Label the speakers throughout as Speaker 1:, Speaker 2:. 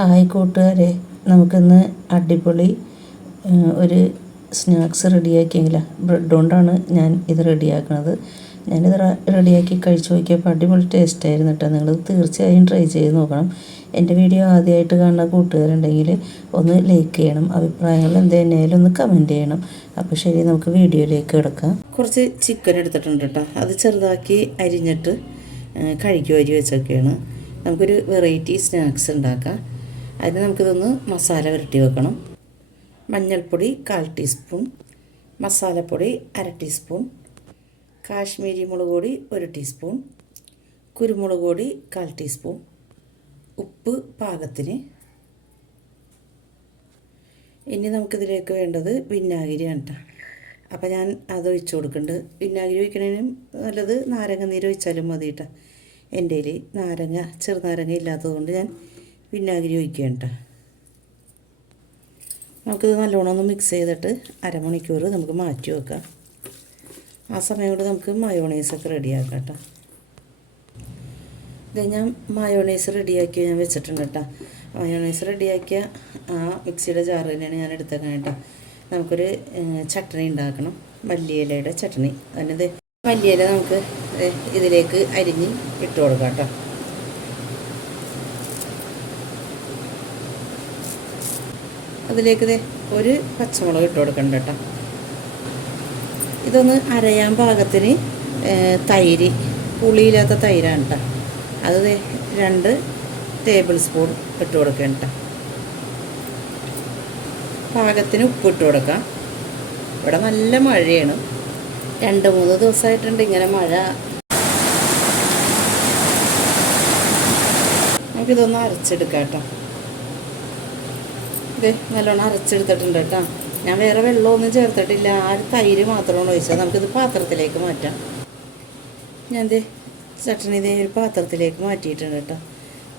Speaker 1: Hi കൂട്ടുകാരെ. നമുക്കിന്ന് അടിപൊളി ഒരു സ്നാക്സ് റെഡിയാക്കിയെങ്കില. ബ്രെഡ് കൊണ്ടാണ് ഞാൻ ഇത് റെഡിയാക്കുന്നത് ഞാനിത് റെഡിയാക്കി കഴിച്ചു നോക്കിയപ്പോൾ അടിപൊളി ടേസ്റ്റ് ആയിരുന്നു കേട്ടോ നിങ്ങൾ തീർച്ചയായും ട്രൈ ചെയ്ത് നോക്കണം. എന്റെ വീഡിയോ ആദ്യമായിട്ട് കാണുന്ന കൂട്ടുകാരുണ്ടെങ്കിൽ ഒന്ന് ലൈക്ക് ചെയ്യണം. അഭിപ്രായങ്ങൾ എന്തെങ്കിലും ഒന്ന് കമന്റ് ചെയ്യണം. അപ്പോൾ ശരി നമുക്ക് വീഡിയോയിലേക്ക് കിടക്കാം. കുറച്ച് ചിക്കൻ എടുത്തിട്ടുണ്ട് കേട്ടോ അത് ചെറുതാക്കി അരിഞ്ഞിട്ട് കഴിക്കുമരി വെച്ചൊക്കെയാണ്. നമുക്കൊരു വെറൈറ്റി സ്നാക്സ് ഉണ്ടാക്കാം. അതിന് നമുക്കിതൊന്ന് മസാല പുരട്ടി വെക്കണം. മഞ്ഞൾപ്പൊടി കാൽ ടീസ്പൂൺ. മസാലപ്പൊടി അര ടീസ്പൂൺ. കാശ്മീരി മുളക് പൊടി ഒരു ടീസ്പൂൺ. കുരുമുളക് പൊടി കാൽ ടീസ്പൂൺ. ഉപ്പ് പാകത്തിന്. ഇനി നമുക്കിതിലേക്ക് വേണ്ടത് വിനാഗിരിയാണ് കേട്ടോ അപ്പോൾ ഞാൻ അത് ഒഴിച്ചു കൊടുക്കുന്നുണ്ട് വിനാഗിരി ഒഴിക്കണതിനും നല്ലത് നാരങ്ങ നീര് ഒഴിച്ചാലും മതി കേട്ടോ എന്റെ നാരങ്ങ ചെറുനാരങ്ങ ഇല്ലാത്തതുകൊണ്ട് ഞാൻ വിനാഗിരി ഒഴിക്കുകയാണ് കേട്ടോ നമുക്കിത് നല്ലോണം ഒന്ന് മിക്സ് ചെയ്തിട്ട് അരമണിക്കൂർ നമുക്ക് മാറ്റി വെക്കാം. ആ സമയം നമുക്ക് മയോണൈസൊക്കെ റെഡിയാക്കാം കേട്ടോ. ഇത് ഞാൻ മയോണൈസ് റെഡിയാക്കി ഞാൻ വെച്ചിട്ടുണ്ട് കേട്ടോ. മയോണൈസ് റെഡിയാക്കിയ ആ മിക്സിയുടെ ജാറ് തന്നെയാണ് ഞാൻ എടുത്തേക്കാൻ കേട്ടോ. നമുക്കൊരു ചട്ടണി ഉണ്ടാക്കണം. മല്ലിയിലയുടെ ചട്ടണി അതിനത് മല്ലിയില നമുക്ക് ഇതിലേക്ക് അരിഞ്ഞ് ഇട്ട് കൊടുക്കാം കേട്ടോ. അതിലേക്ക് ഒരു പച്ചമുളക് ഇട്ട് കൊടുക്കണ്ട കേട്ടോ. ഇതൊന്ന് അരയാൻ പാകത്തിന് തൈര് പുളിയില്ലാത്ത തൈരാണ് കേട്ടോ. അത് രണ്ട് ടേബിൾ സ്പൂൺ ഇട്ട് കൊടുക്കണം കേട്ടോ. പാകത്തിന് ഉപ്പ് ഇട്ട് കൊടുക്കാം. ഇവിടെ നല്ല മഴയാണ്. രണ്ട് മൂന്ന് ദിവസമായിട്ടുണ്ട് ഇങ്ങനെ മഴ. നമുക്കിതൊന്ന് അരച്ചെടുക്കാം കേട്ടോ. ഇത് നല്ലോണം അരച്ചെടുത്തിട്ടുണ്ട് കേട്ടോ. ഞാൻ വേറെ വെള്ളമൊന്നും ചേർത്തിട്ടില്ല. ആ തൈര് മാത്രമാണ് ഒഴിച്ചത്. നമുക്കിത് പാത്രത്തിലേക്ക് മാറ്റാം. ഞാൻ ദേ ചട്ടണി ഇതേ ഒരു പാത്രത്തിലേക്ക് മാറ്റിയിട്ടുണ്ട് കേട്ടോ.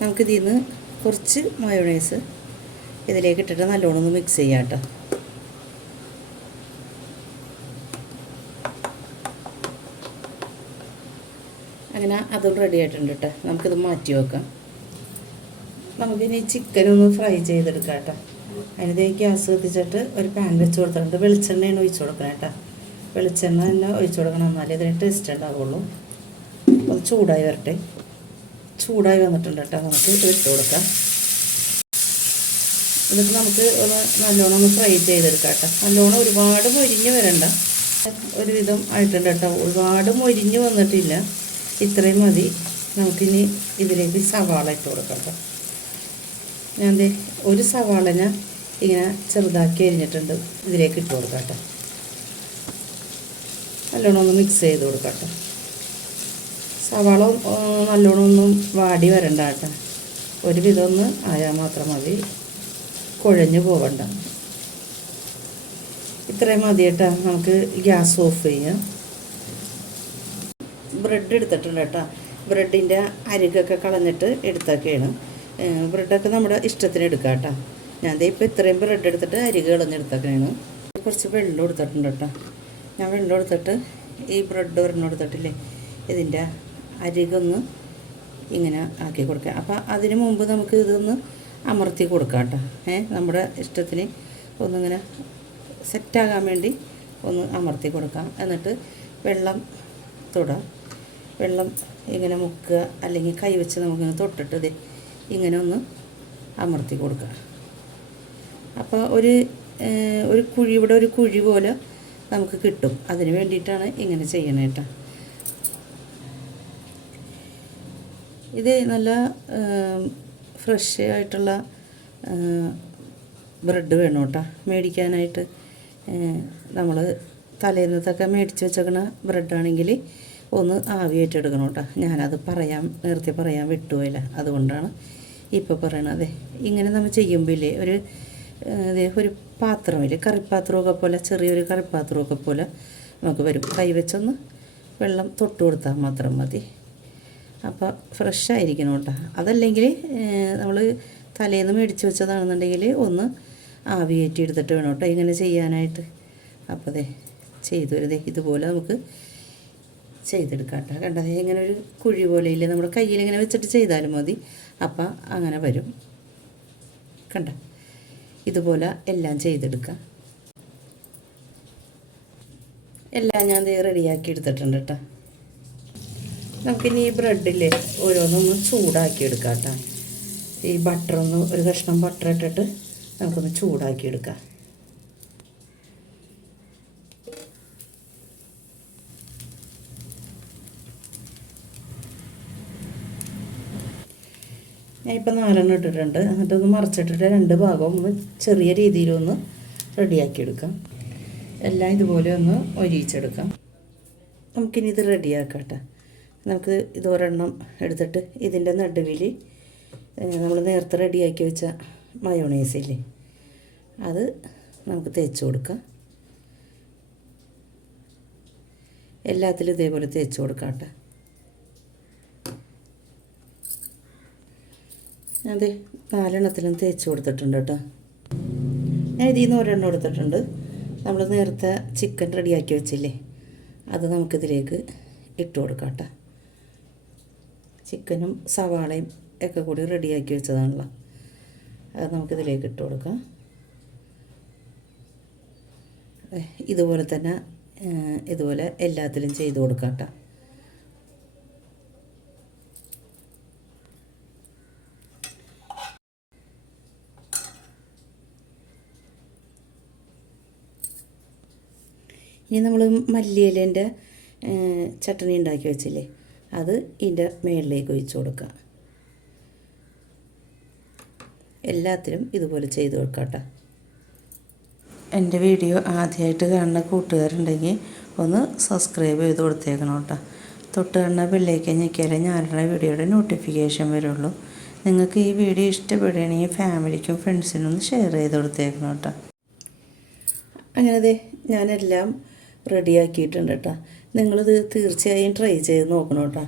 Speaker 1: നമുക്കിതിൽ നിന്ന് കുറച്ച് മയോണൈസ് ഇതിലേക്ക് ഇട്ടിട്ട് നല്ലോണം ഒന്ന് മിക്സ് ചെയ്യാം കേട്ടോ. അങ്ങനെ അതും റെഡി ആയിട്ടുണ്ട് കേട്ടോ. നമുക്കിത് മാറ്റി വെക്കാം. നമുക്കിനി ചിക്കനൊന്ന് ഫ്രൈ ചെയ്തെടുക്കാം കേട്ടോ. അതിനത് ഗ്യാസ് കത്തിച്ചിട്ട് ഒരു പാൻ വെച്ച് കൊടുത്തിട്ടുണ്ട്. വെളിച്ചെണ്ണയാണ് ഒഴിച്ചു കൊടുക്കണം കേട്ടോ. വെളിച്ചെണ്ണ തന്നെ ഒഴിച്ചു കൊടുക്കണം. എന്നാലേ ഇതിന് ടേസ്റ്റ് ഉണ്ടാവുള്ളൂ. അത് ചൂടായി വരട്ടെ. ചൂടായി വന്നിട്ടുണ്ട് കേട്ടോ. നമുക്ക് ഇട്ട് കൊടുക്കാം. എന്നിട്ട് നമുക്ക് ഒന്ന് നല്ലോണം ഒന്ന് ഫ്രൈ ചെയ്തെടുക്കാം കേട്ടോ. നല്ലോണം ഒരുപാട് മൊരിഞ്ഞ് വരണ്ട. ഒരുവിധം ആയിട്ടുണ്ട് കേട്ടോ. ഒരുപാട് മൊരിഞ്ഞ് വന്നിട്ടില്ല. ഇത്രയും മതി. നമുക്കിനി ഇതിലേക്ക് സവാള ഇട്ട് കൊടുക്കാം കേട്ടോ. ഞാൻ ഒരു സവാള ഞാൻ ഇങ്ങനെ ചെറുതാക്കി അരിഞ്ഞിട്ടുണ്ട്. ഇതിലേക്ക് ഇട്ട് കൊടുക്കട്ടെ കേട്ടോ. നല്ലോണം ഒന്ന് മിക്സ് ചെയ്ത് കൊടുക്കട്ടെ കേട്ടോ. സവാള നല്ലോണം ഒന്നും വാടി വരണ്ട കേട്ടോ. ഒരുവിധം ഒന്ന് ആയാൽ മാത്രം മതി. കുഴഞ്ഞു പോവണ്ട. ഇത്രയും മതി കേട്ടോ. നമുക്ക് ഗ്യാസ് ഓഫ് ചെയ്യാം. ബ്രെഡ് എടുത്തിട്ടുണ്ട് കേട്ടോ. ബ്രെഡിന്റെ അരികൊക്കെ കളഞ്ഞിട്ട് എടുത്തൊക്കെയാണ്. ബ്രെഡൊക്കെ നമ്മുടെ ഇഷ്ടത്തിന് എടുക്കാം കേട്ടോ. ഞാൻ ദേ ഇപ്പോൾ ഇത്രയും ബ്രെഡ് എടുത്തിട്ട് അരിക് കളഞ്ഞെടുത്തൊക്കെയാണ് കുറച്ച് വെള്ളം എടുത്തിട്ടുണ്ട് കേട്ടോ. ഞാൻ വെള്ളം എടുത്തിട്ട് ഈ ബ്രെഡ് ഒരെണ്ണം എടുത്തിട്ടില്ലേ ഇതിന്റെ അരികൊന്ന് ഇങ്ങനെ ആക്കി കൊടുക്കാം. അപ്പോൾ അതിന് മുമ്പ് നമുക്ക് ഇതൊന്ന് അമർത്തി കൊടുക്കാം കേട്ടോ. ഏഹ് നമ്മുടെ ഇഷ്ടത്തിന് ഒന്നിങ്ങനെ സെറ്റാകാൻ വേണ്ടി ഒന്ന് അമർത്തി കൊടുക്കാം. എന്നിട്ട് വെള്ളം തൊടാം. വെള്ളം ഇങ്ങനെ മുക്കുക. അല്ലെങ്കിൽ കൈ വെച്ച് നമുക്കിങ്ങനെ തൊട്ടിട്ട് ഇത് ഇങ്ങനെ ഒന്ന് അമർത്തി കൊടുക്കുക. അപ്പോൾ ഒരു ഒരു കുഴി ഇവിടെ ഒരു കുഴി പോലെ നമുക്ക് കിട്ടും. അതിന് വേണ്ടിയിട്ടാണ് ഇങ്ങനെ ചെയ്യണേ കേട്ടോ ഇത് നല്ല ഫ്രഷ് ആയിട്ടുള്ള ബ്രെഡ് വേണം കേട്ടോ മേടിക്കാനായിട്ട് നമ്മൾ തലേന്നത്തൊക്കെ മേടിച്ച് വെച്ചേക്കണ ബ്രെഡാണെങ്കിൽ ഒന്ന് ആവിയേറ്റെടുക്കണം കേട്ടോ ഞാനത് പറയാൻ നേരത്തെ പറയാൻ വിട്ടുപോയില്ല അതുകൊണ്ടാണ് ഇപ്പോൾ പറയണത്. ഇങ്ങനെ നമ്മൾ ചെയ്യുമ്പോൾ ഇല്ലേ ഒരു ഒരു പാത്രമില്ലേ കറിപ്പാത്രമൊക്കെ പോലെ ചെറിയൊരു കറിപ്പാത്രമൊക്കെ പോലെ നമുക്ക് വരും. കൈ വെച്ചൊന്ന് വെള്ളം തൊട്ട് കൊടുത്താൽ മാത്രം മതി. അപ്പോൾ ഫ്രഷ് ആയിരിക്കണം കേട്ടോ. അതല്ലെങ്കിൽ നമ്മൾ തലേന്ന് മേടിച്ച് വെച്ചതാണെന്നുണ്ടെങ്കിൽ ഒന്ന് ആവിയേറ്റി എടുത്തിട്ട് വേണം കേട്ടോ ഇങ്ങനെ ചെയ്യാനായിട്ട്. അപ്പോൾ അതെ ചെയ്തു വരുതേ ഇതുപോലെ നമുക്ക് ചെയ്തെടുക്കാം കേട്ടോ കണ്ടത് ഇങ്ങനെ ഒരു കുഴി പോലെ ഇല്ല നമ്മുടെ കയ്യിൽ ഇങ്ങനെ വെച്ചിട്ട് ചെയ്താലും മതി. അപ്പം അങ്ങനെ വരും. കണ്ട ഇതുപോലെ എല്ലാം ചെയ്തെടുക്കാം. എല്ലാം ഞാൻ റെഡിയാക്കി എടുത്തിട്ടുണ്ട് കേട്ടോ. നമുക്കിനി ഈ ബ്രെഡിൽ ഓരോന്നൊന്ന് ചൂടാക്കി എടുക്കാം കേട്ടോ. ഈ ബട്ടറൊന്ന് ഒരു കഷ്ണം ബട്ടർ ഇട്ടിട്ട് നമുക്കൊന്ന് ചൂടാക്കി എടുക്കാം. ഇപ്പം നാലെണ്ണം ഇട്ടിട്ടുണ്ട്. എന്നിട്ടൊന്ന് മറിച്ചിട്ടിട്ട് രണ്ട് ഭാഗവും ഒന്ന് ചെറിയ രീതിയിലൊന്ന് റെഡിയാക്കി എടുക്കാം എല്ലാം ഇതുപോലെ ഒന്ന് ഒരിയിച്ചെടുക്കാം നമുക്കിനി ഇത് റെഡിയാക്കട്ടെ. നമുക്ക് ഇത് ഒരെണ്ണം എടുത്തിട്ട് ഇതിന്റെ നടുവിൽ നമ്മൾ നേരത്തെ റെഡിയാക്കി വെച്ച മയോണൈസ് ഇല്ലേ? അത് നമുക്ക് തേച്ച് കൊടുക്കാം. എല്ലാത്തിലും ഇതേപോലെ തേച്ച് കൊടുക്കാം കേട്ടോ. അതെ നാലെണ്ണത്തിലും തേച്ച് കൊടുത്തിട്ടുണ്ട് കേട്ടോ. ഞാൻ ഇതിൽ നിന്ന് ഒരെണ്ണം എടുത്തിട്ടുണ്ട്. നമ്മൾ നേരത്തെ ചിക്കൻ റെഡിയാക്കി വെച്ചില്ലേ അത് നമുക്കിതിലേക്ക് ഇട്ട് കൊടുക്കാം കേട്ടോ. ചിക്കനും സവാളയും ഒക്കെ കൂടി റെഡിയാക്കി വെച്ചതാണല്ലോ. അത് നമുക്കിതിലേക്ക് ഇട്ട് കൊടുക്കാം. ഇതുപോലെ തന്നെ ഇതുപോലെ എല്ലാത്തിലും ചെയ്ത് കൊടുക്കാം കേട്ടോ. ഇനി നമ്മൾ മല്ലിയിലേന്റെ ചട്ടണി ഉണ്ടാക്കി വെച്ചില്ലേ അത് ഇതിന്റെ മേളിലേക്ക് ഒഴിച്ചു കൊടുക്കുക. എല്ലാത്തിലും ഇതുപോലെ ചെയ്ത് കൊടുക്കാം കേട്ടോ. എന്റെ വീഡിയോ ആദ്യമായിട്ട് കാണുന്ന കൂട്ടുകാരുണ്ടെങ്കിൽ ഒന്ന് സബ്സ്ക്രൈബ് ചെയ്ത് കൊടുത്തേക്കണം കേട്ടോ. തൊട്ട് കാണുന്ന ബില്ലേക്ക് ഞെക്കിയാലേ ഞാനുള്ള വീഡിയോയുടെ നോട്ടിഫിക്കേഷൻ വരുള്ളൂ. നിങ്ങൾക്ക് ഈ വീഡിയോ ഇഷ്ടപ്പെടുകയാണെങ്കിൽ ഫാമിലിക്കും ഫ്രണ്ട്സിനും ഒന്ന് ഷെയർ ചെയ്ത് കൊടുത്തേക്കണം കേട്ടോ. അങ്ങനെ അതെ ഞാനെല്ലാം റെഡിയാക്കിയിട്ടുണ്ട് കേട്ടോ. നിങ്ങളിത് തീർച്ചയായും ട്രൈ ചെയ്ത് നോക്കണം കേട്ടോ.